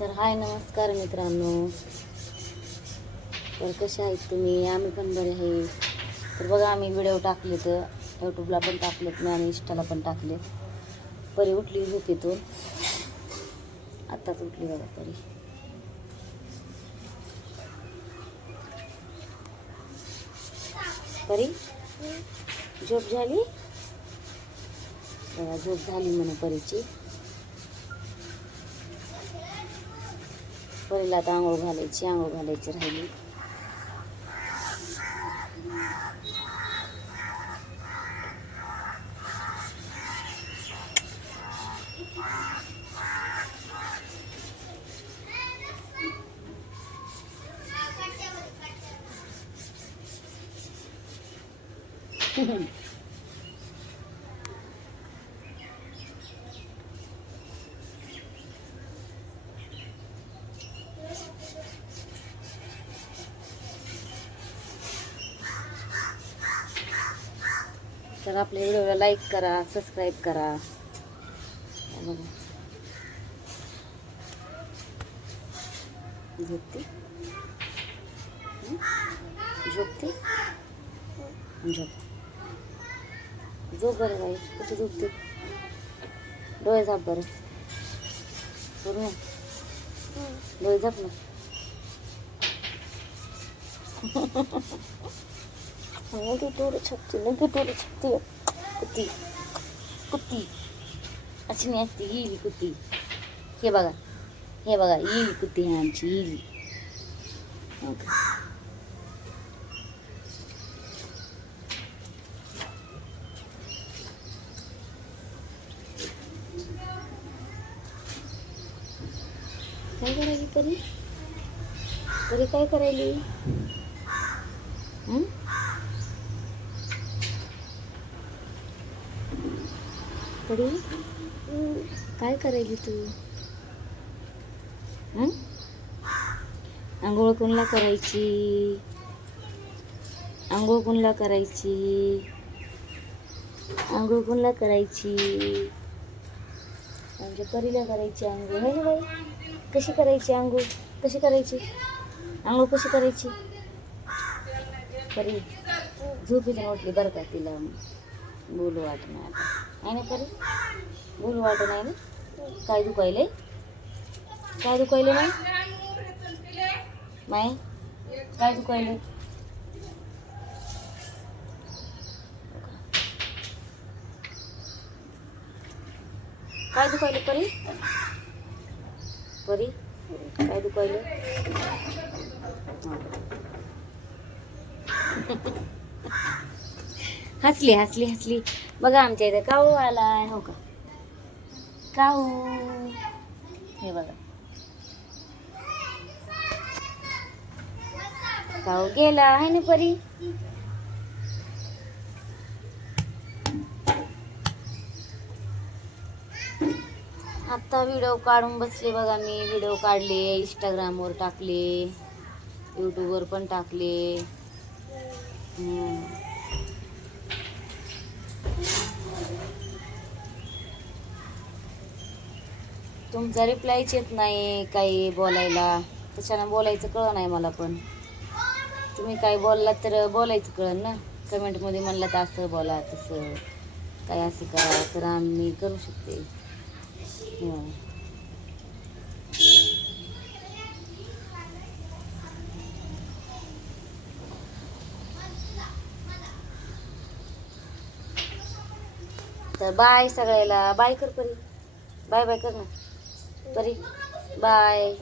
तर हाय नमस्कार मित्रांनो. तर कसे आहेत तुम्ही? आम्ही पण बरे आहे. तर बघा आम्ही व्हिडिओ टाकले तर यूट्यूबला पण टाकलेत मी आणि इंस्टाला पण टाकले परी उठली झोपेतून आत्ताच उठली बघा परी. परी झोप झाली? बघा झोप झाली म्हणे परीची. परीला आता आंघोळ घालायची आंघोळ घालायची राहिली तर आपल्या व्हिडिओला लाईक करा सबस्क्राईब करा. झोपते? झोपते? झोप. झोप बरं बाई कुठे झोपते? डोळे झाप बरं. करू ना. डोळे झाप ना. लगे डोळे छपते लगे डोळे छपते कुत्ती कुत्ती अशी नाही असते ही कुत्ती हे बघा हे बघा येईल कुत्ती आमची येईल हो काय करायली परी परी काय करायली परी काय करायली तू? आंघोळ कोणला करायची? आंघोळ कोणला करायची? आंघोळ कोणला करायची? आमच्या परीला करायची आंघोळ. नाही ना बाई? कशी करायची आंघोळ? कशी करायची? आंघोळ कशी करायची? परी झोपेतून उठली बरं का तिला बोलू वाटणार आता. आहे ना तरी भूल वाटत नाही ना काय दुखायले काय दुखायले नाही काय दुखायले काय दुखायले परी? परी काय दुखायले हसली हसली हसली. बघा आमच्या इथे काऊ आलाय हो का? काऊ हे बघा. काऊ गेला आहे ना परी? आत्ता व्हिडिओ काढून बसले बघा मी. व्हिडिओ काढले इंस्टाग्रामवर टाकले यूट्यूबवर पण टाकले. हम्म. तुमचा रिप्लायच येत नाही काही बोलायला. त्याच्यानं बोलायचं कळलं नाही मला पण. तुम्ही काय बोललात तर बोलायचं कळन ना. कमेंटमध्ये म्हणलं तर असं बोला तसं. काय असं करा तर आम्ही करू शकते. तर बाय सगळ्याला. बाय कर परी. बाय बाय कर ना. परी. बाय.